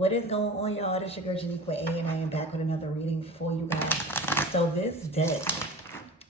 What is going on, y'all? This your girl Janiqua A, and I am back with another reading for you guys. So this deck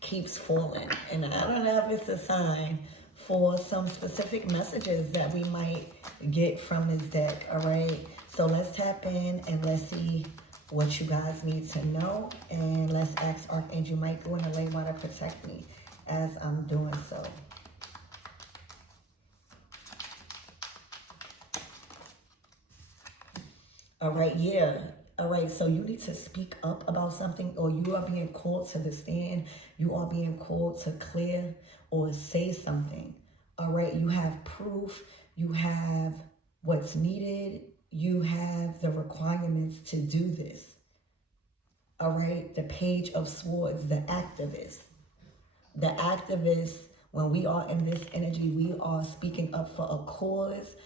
keeps falling, and I don't know if it's a sign for some specific messages that we might get from this deck, all right? So let's tap in and let's see what you guys need to know, and let's ask Archangel Michael and the Lay Water protect me as I'm doing so. All right, yeah. All right, so you need to speak up about something, or you are being called to the stand. You are being called to clear or say something. All right, you have proof. You have what's needed. You have the requirements to do this. All right, the Page of Swords, the activist. The activist, when we are in this energy, we are speaking up for a cause.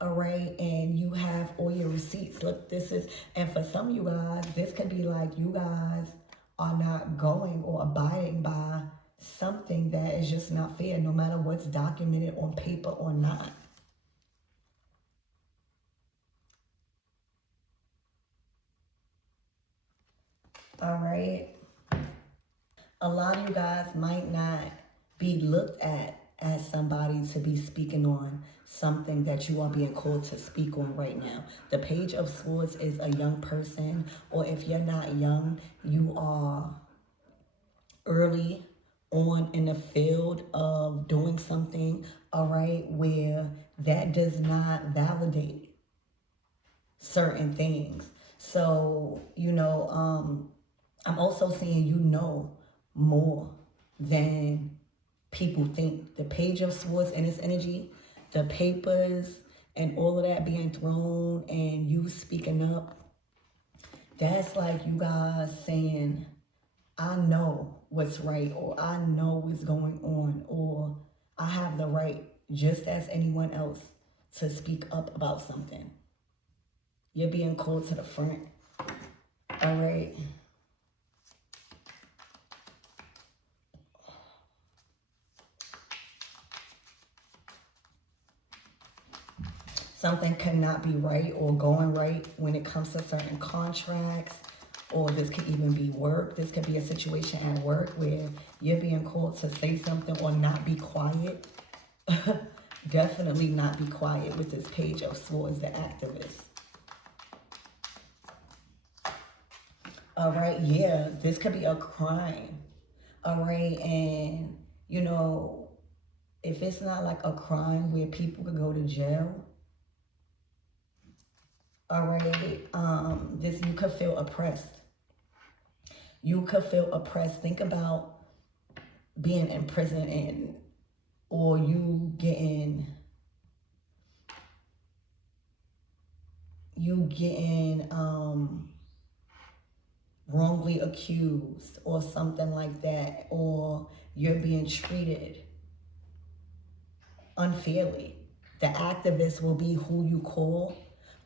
All right, and you have all your receipts. Look, this is, and for some of you guys, this could be like you guys are not going or abiding by something that is just not fair, no matter what's documented on paper or not. All right. A lot of you guys might not be looked at as somebody to be speaking on something that you are being called to speak on right now. The Page of Swords is a young person, or if you're not young, you are early on in the field of doing something, all right, where that does not validate certain things. So, I'm also seeing more than people think. The Page of Swords and its energy, the papers and all of that being thrown and you speaking up, that's like you guys saying, I know what's right, or I know what's going on, or I have the right, just as anyone else, to speak up about something. You're being called to the front. All right. Something cannot be right or going right when it comes to certain contracts, or this could even be work. This could be a situation at work where you're being called to say something or not be quiet. Definitely not be quiet with this Page of Swords, the activist. All right, yeah, this could be a crime. All right, and if it's not like a crime where people could go to jail, all right, this, you could feel oppressed. You could feel oppressed. Think about being in prison or you getting wrongly accused or something like that, or you're being treated unfairly. The activist will be who you call,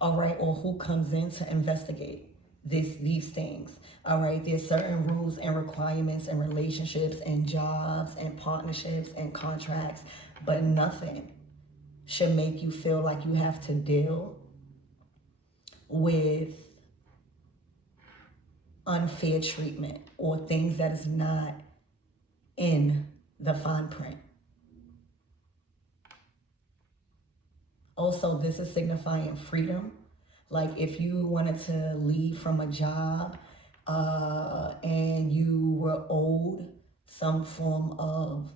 all right, or who comes in to investigate these things. All right, there's certain rules and requirements and relationships and jobs and partnerships and contracts, but nothing should make you feel like you have to deal with unfair treatment or things that is not in the fine print. Also, this is signifying freedom. Like if you wanted to leave from a job and you were owed some form of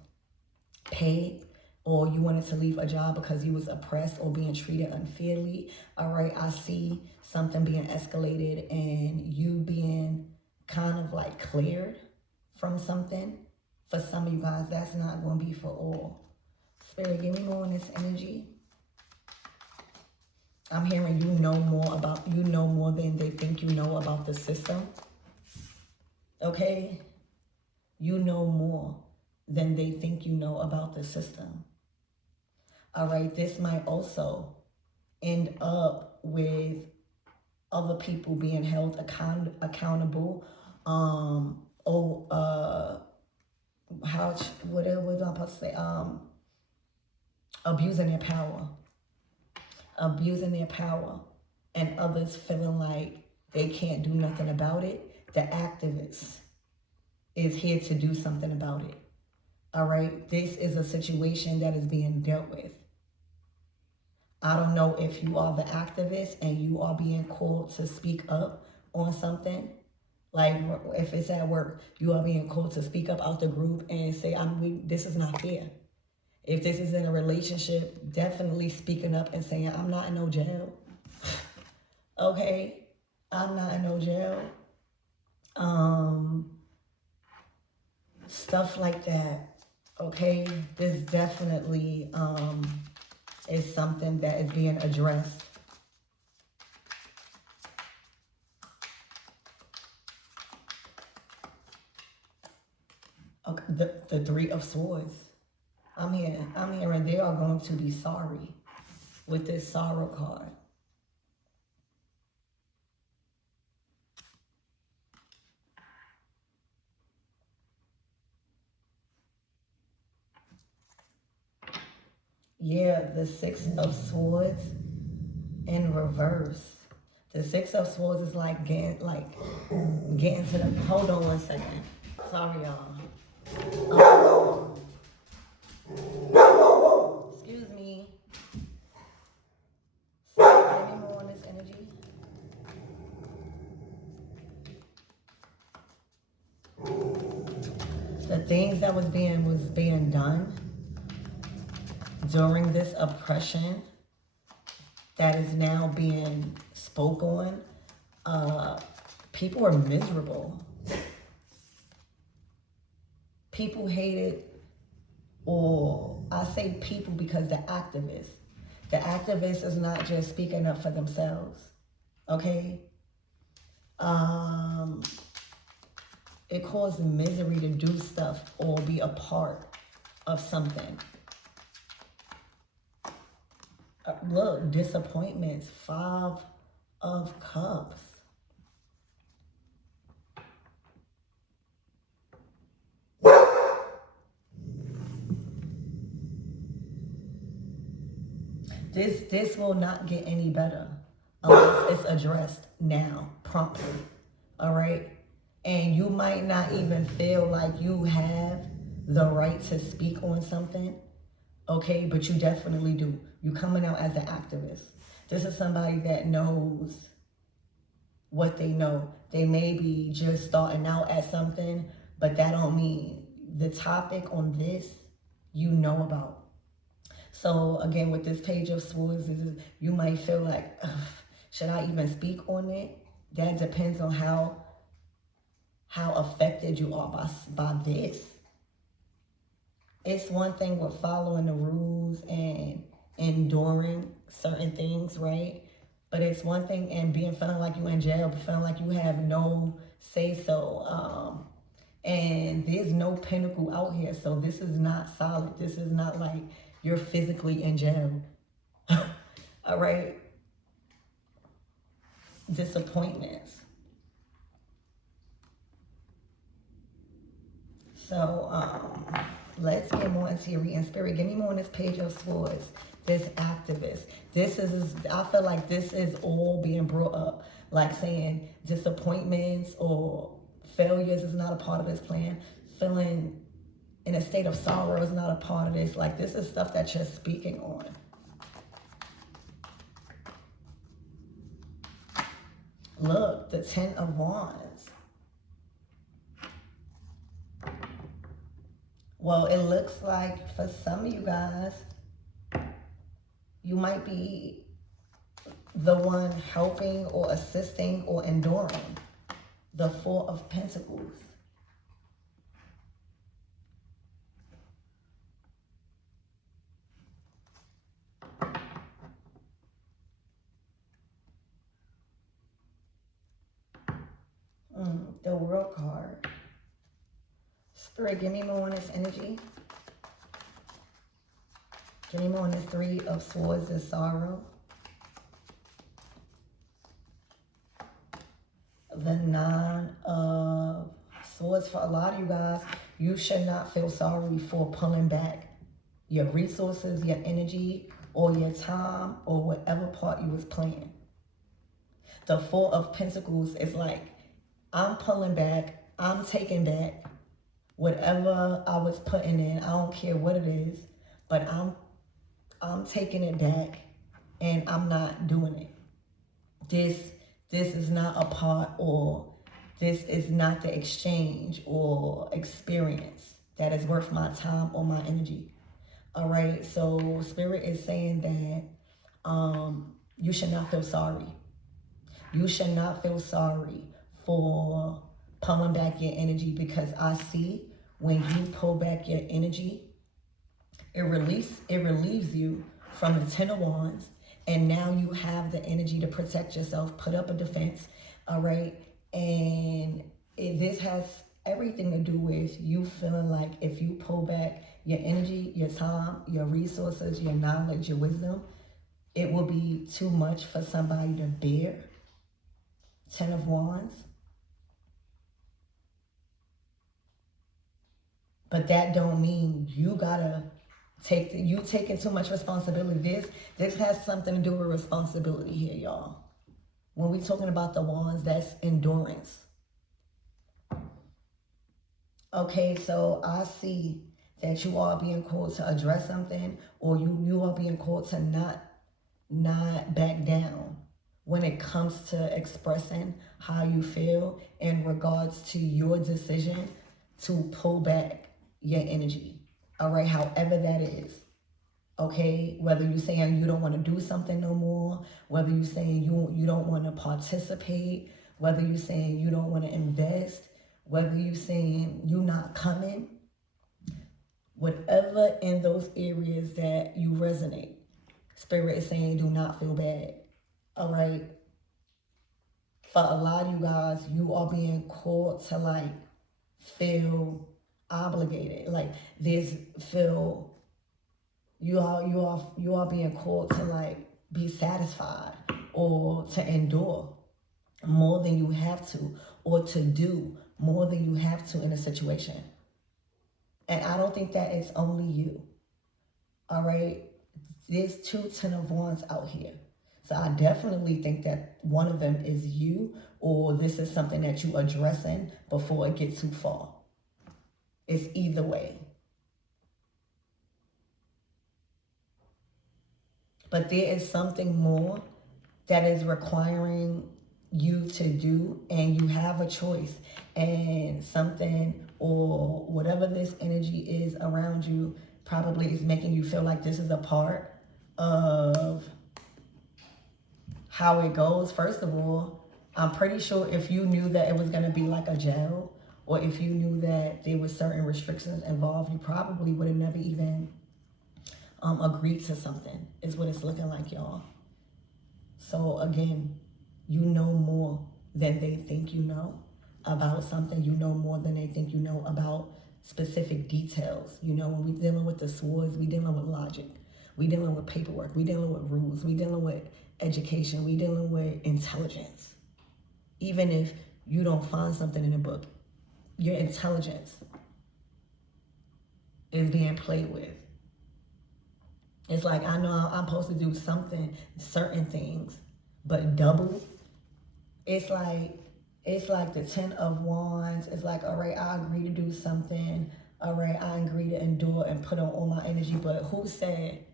pay, or you wanted to leave a job because you was oppressed or being treated unfairly, all right, I see something being escalated and you being kind of like cleared from something. For some of you guys, that's not going to be for all. Spirit, give me more on this energy. I'm hearing you know more than they think you know about the system. Okay? You know more than they think you know about the system. All right, this might also end up with other people being held accountable. What am I supposed to say? Abusing their power. and others feeling like they can't do nothing about it, the activist is here to do something about it. All right? This is a situation that is being dealt with. I don't know if you are the activist and you are being called to speak up on something. Like if it's at work, you are being called to speak up out the group and say, this is not fair. If this is in a relationship, definitely speaking up and saying, I'm not in no jail. Okay? I'm not in no jail. Stuff like that. Okay? This definitely is something that is being addressed. Okay, the Three of Swords. I'm hearing they are going to be sorry with this sorrow card. Yeah, the Six of Swords in reverse. The Six of Swords is like getting to the, hold on one second. Sorry, y'all. Excuse me. Any more on this energy? The things that was being done during this oppression that is now being spoke on, people are miserable. People hate it, or I say people because the activist is not just speaking up for themselves, okay? It causes misery to do stuff or be a part of something. Look, disappointments, Five of Cups. This will not get any better unless it's addressed now, promptly. All right? And you might not even feel like you have the right to speak on something, okay? But you definitely do. You coming out as an activist. This is somebody that knows what they know. They may be just starting out at something, but that don't mean the topic on this you know about. So again, with this Page of Swords, you might feel like, should I even speak on it? That depends on how affected you are by this. It's one thing with following the rules and enduring certain things, right? But it's one thing and feeling like you're in jail, but feeling like you have no say-so. And there's no pinnacle out here, so this is not solid. This is not like you're physically in jail. All right? Disappointments. So, let's get more into your reading. Spirit, give me more on this Page of Swords. This activist. I feel like this is all being brought up. Like saying disappointments or failures is not a part of this plan. Feeling in a state of sorrow is not a part of this. Like, this is stuff that you're speaking on. Look, the Ten of Wands. Well, it looks like for some of you guys, you might be the one helping or assisting or enduring the Four of Pentacles. The World card. Spirit, give me more on this energy. Give me more on this Three of Swords and Sorrow. The Nine of Swords. For a lot of you guys, you should not feel sorry for pulling back your resources, your energy, or your time, or whatever part you was playing. The Four of Pentacles is like, I'm pulling back, I'm taking back whatever I was putting in. I don't care what it is, but I'm taking it back and I'm not doing it. This is not a part, or this is not the exchange or experience that is worth my time or my energy. All right, so Spirit is saying that you should not feel sorry. You should not feel sorry for pulling back your energy, because I see when you pull back your energy, it relieves you from the Ten of Wands, and now you have the energy to protect yourself, put up a defense, all right? And this has everything to do with you feeling like if you pull back your energy, your time, your resources, your knowledge, your wisdom, it will be too much for somebody to bear. Ten of Wands. But that don't mean you gotta you taking too much responsibility. This has something to do with responsibility here, y'all. When we talking about the wands, that's endurance. Okay, so I see that you are being called to address something, or you are being called to not back down when it comes to expressing how you feel in regards to your decision to pull back your energy. All right, however that is. Okay, whether you're saying you don't want to do something no more, whether you're saying you don't want to participate, whether you're saying you don't want to invest, whether you're saying you're not coming, whatever in those areas that you resonate, Spirit is saying do not feel bad. All right. For a lot of you guys, you are being called to like feel obligated. Like you are being called to like be satisfied or to endure more than you have to, or to do more than you have to in a situation. And I don't think that it's only you. All right. There's two Ten of Wands out here. So I definitely think that one of them is you, or this is something that you addressing before it gets too far. It's either way. But there is something more that is requiring you to do, and you have a choice, and something or whatever this energy is around you probably is making you feel like this is a part of how it goes. First of all, I'm pretty sure if you knew that it was going to be like a jail, or if you knew that there were certain restrictions involved, you probably would have never even agreed to something, is what it's looking like, y'all. So again, you know more than they think you know about something. You know more than they think you know about specific details. You know, when we're dealing with the swords, we dealing with logic. We dealing with paperwork. We dealing with rules. We dealing with education. We dealing with intelligence. Even if you don't find something in a book, your intelligence is being played with. It's like, I know I'm supposed to do something, certain things, but double. It's like the Ten of Wands. It's like, all right, I agree to do something. All right, I agree to endure and put on all my energy, but who said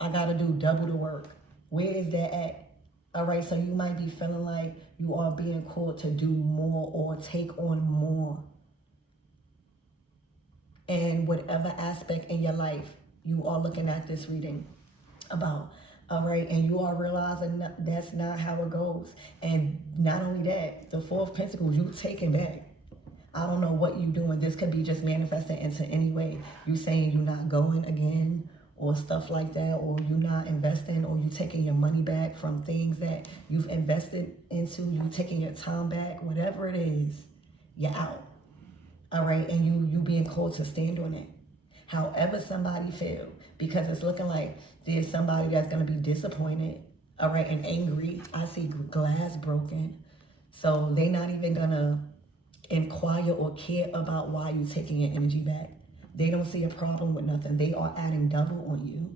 I gotta do double the work? Where is that at? All right, so you might be feeling like you are being called to do more or take on more in whatever aspect in your life you are looking at this reading about. All right, and you are realizing that's not how it goes. And not only that, the Four of Pentacles, you taking back. I don't know what you doing. This could be just manifesting into any way. You saying you're not going again, or stuff like that, or you're not investing, or you taking your money back from things that you've invested into, you taking your time back, whatever it is, you're out. All right, and you being called to stand on it. However somebody feel, because it's looking like there's somebody that's going to be disappointed, all right, and angry. I see glass broken. So they not even going to inquire or care about why you're taking your energy back. They don't see a problem with nothing. They are adding double on you.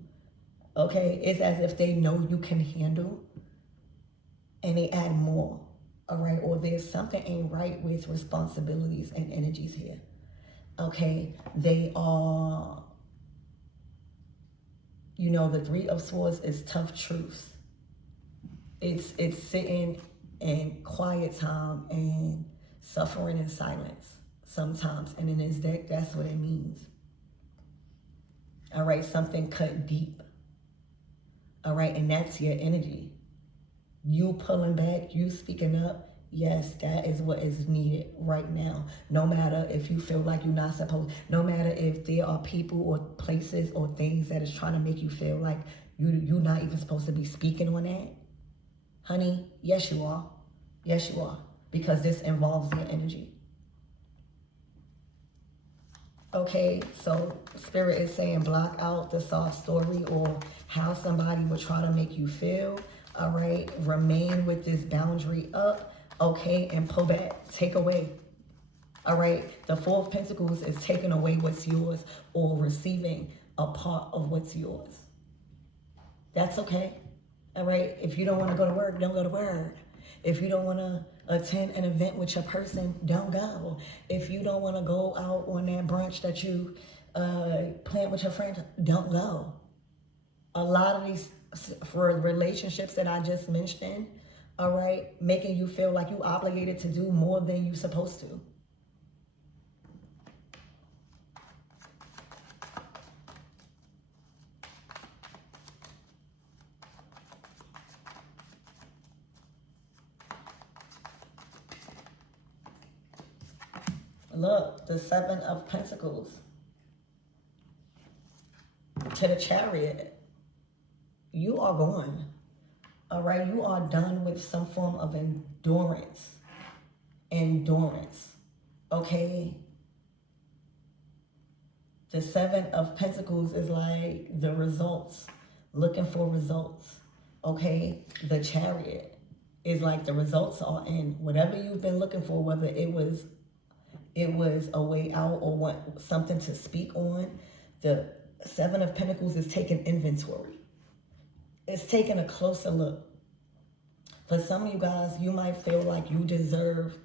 Okay, it's as if they know you can handle and they add more, all right? Or there's something ain't right with responsibilities and energies here, okay? They are, you know, the Three of Swords is tough truths. It's sitting in quiet time and suffering in silence sometimes. And in this deck, that's what it means. All right, something cut deep. All right, and that's your energy. You pulling back, you speaking up. Yes, that is what is needed right now. No matter if you feel like you're not supposed, no matter if there are people or places or things that is trying to make you feel like you're not even supposed to be speaking on that. Honey, yes you are. Yes you are. Because this involves your energy. Okay, so Spirit is saying block out the soft story or how somebody would try to make you feel. All right, remain with this boundary up. Okay, and pull back, take away. All right, the Four of Pentacles is taking away what's yours or receiving a part of what's yours. That's okay. All right, if you don't want to go to work, don't go to work. If you don't want to attend an event with your person, don't go. If you don't want to go out on that brunch that you plan with your friends, don't go. A lot of these for relationships that I just mentioned, all right, making you feel like you obligated to do more than you're supposed to. Look, the Seven of Pentacles to the Chariot. You are gone. All right, you are done with some form of endurance. Okay? The Seven of Pentacles is like the results, looking for results. Okay? The Chariot is like the results are in. Whatever you've been looking for, whether it was a way out or want something to speak on, the Seven of Pentacles is taking inventory. It's taking a closer look. For some of you guys, you might feel like you deserve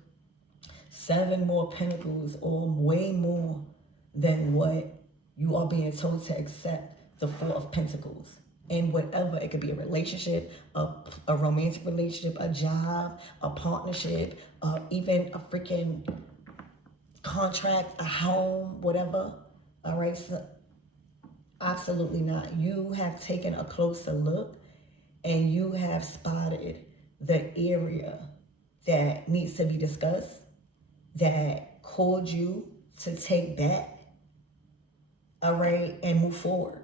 7 more pentacles or way more than what you are being told to accept the Four of Pentacles. And whatever, it could be a relationship, a romantic relationship, a job, a partnership, even a freaking contract, a home, whatever. All right, so absolutely not. You have taken a closer look and you have spotted the area that needs to be discussed, that caused you to take back, all right, and move forward.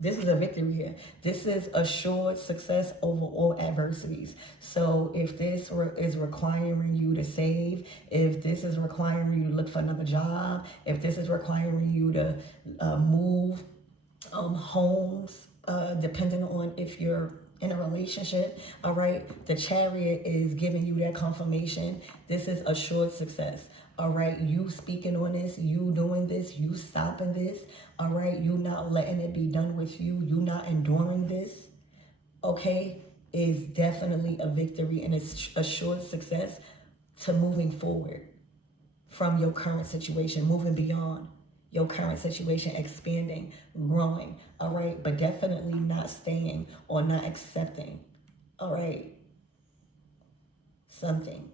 This is a victory here. This is assured success over all adversities. So if this is requiring you to save, if this is requiring you to look for another job, if this is requiring you to move homes, depending on if you're in a relationship, all right, the Chariot is giving you that confirmation. This is assured success. All right, you speaking on this, you doing this, you stopping this, all right, you not letting it be done with you, you not enduring this, okay, is definitely a victory and it's assured success to moving forward from your current situation, moving beyond your current situation, expanding, growing, all right, but definitely not staying or not accepting, all right, something.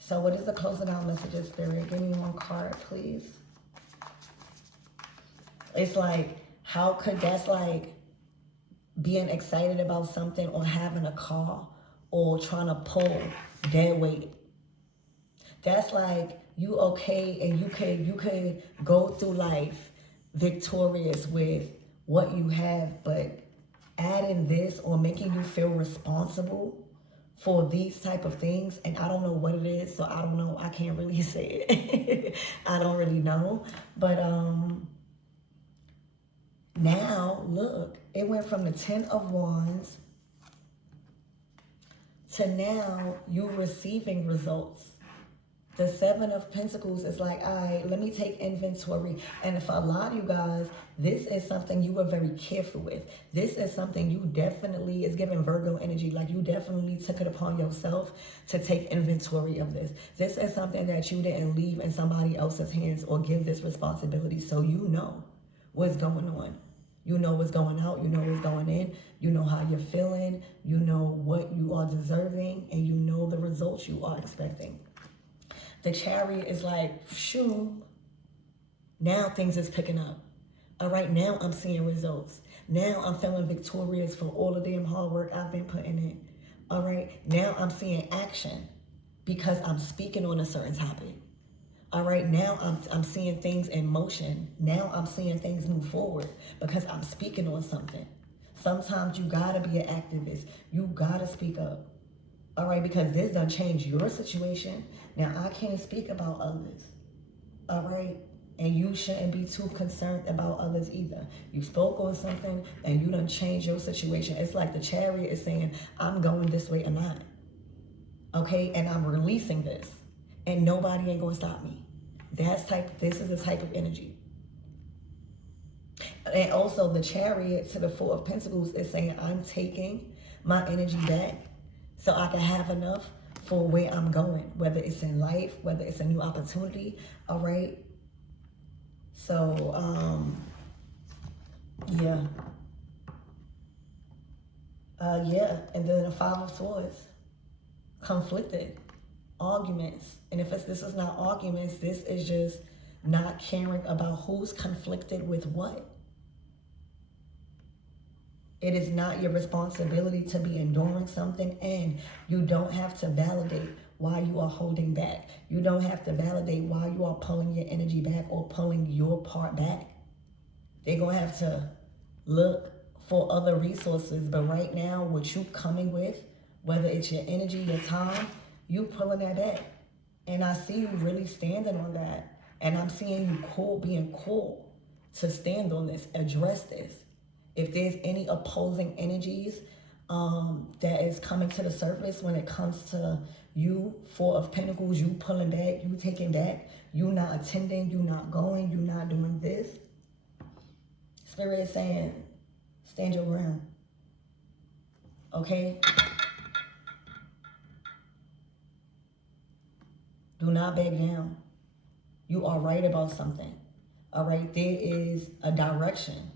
So what is the closing out messages, Spirit? Give me one card, please. It's like, how could that's like being excited about something or having a car or trying to pull dead weight. That's like you okay and you could go through life victorious with what you have, but adding this or making you feel responsible for these type of things, and I don't know what it is, so I don't know, I can't really say it. I don't really know, but now look, it went from the 10 of Wands to now you receiving results. The Seven of Pentacles is like, all right, let me take inventory. And for a lot of you guys, this is something you were very careful with. This is something you definitely is giving Virgo energy. Like you definitely took it upon yourself to take inventory of this. This is something that you didn't leave in somebody else's hands or give this responsibility. So you know what's going on. You know what's going out. You know what's going in. You know how you're feeling. You know what you are deserving. And you know the results you are expecting. The Chariot is like, shoo, now things is picking up. All right, now I'm seeing results. Now I'm feeling victorious for all the damn hard work I've been putting in. All right, now I'm seeing action because I'm speaking on a certain topic. All right, now I'm seeing things in motion. Now I'm seeing things move forward because I'm speaking on something. Sometimes you gotta be an activist. You gotta speak up. All right, because this done change your situation. Now, I can't speak about others. All right? And you shouldn't be too concerned about others either. You spoke on something and you done changed your situation. It's like the Chariot is saying, I'm going this way or not. Okay? And I'm releasing this. And nobody ain't going to stop me. This is the type of energy. And also the Chariot to the Four of Pentacles is saying, I'm taking my energy back so I can have enough for where I'm going, whether it's in life, whether it's a new opportunity, all right? So, yeah. And then the Five of Swords, conflicted, arguments. And if this is not arguments, this is just not caring about who's conflicted with what. It is not your responsibility to be enduring something, and you don't have to validate why you are holding back. You don't have to validate why you are pulling your energy back or pulling your part back. They're going to have to look for other resources. But right now, what you coming with, whether it's your energy, your time, you pulling that back. And I see you really standing on that. And I'm seeing you being cool to stand on this, address this. If there's any opposing energies that is coming to the surface when it comes to you, Four of Pentacles, you pulling back, you taking back, you not attending, you not going, you not doing this. Spirit is saying, stand your ground. Okay? Do not back down. You are right about something. All right? There is a direction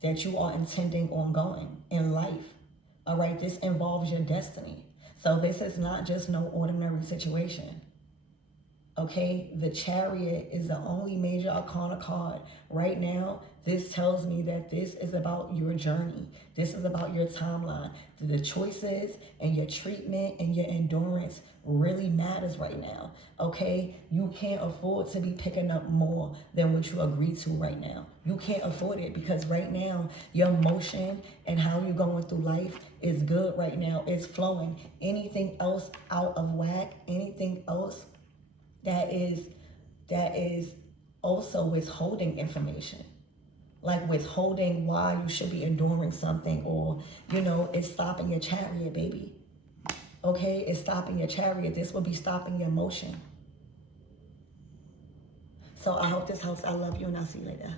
that you are intending on going in life. All right, this involves your destiny. So this is not just no ordinary situation. Okay, the Chariot is the only major arcana card. Right now, this tells me that this is about your journey. This is about your timeline. The choices and your treatment and your endurance really matters right now. Okay, you can't afford to be picking up more than what you agreed to right now. You can't afford it because right now, your motion and how you're going through life is good right now. It's flowing. Anything else out of whack, anything else that is also withholding information, like withholding why you should be enduring something, or it's stopping your Chariot, baby. Okay, it's stopping your Chariot. This will be stopping your motion. So I hope this helps. I love you, and I'll see you later.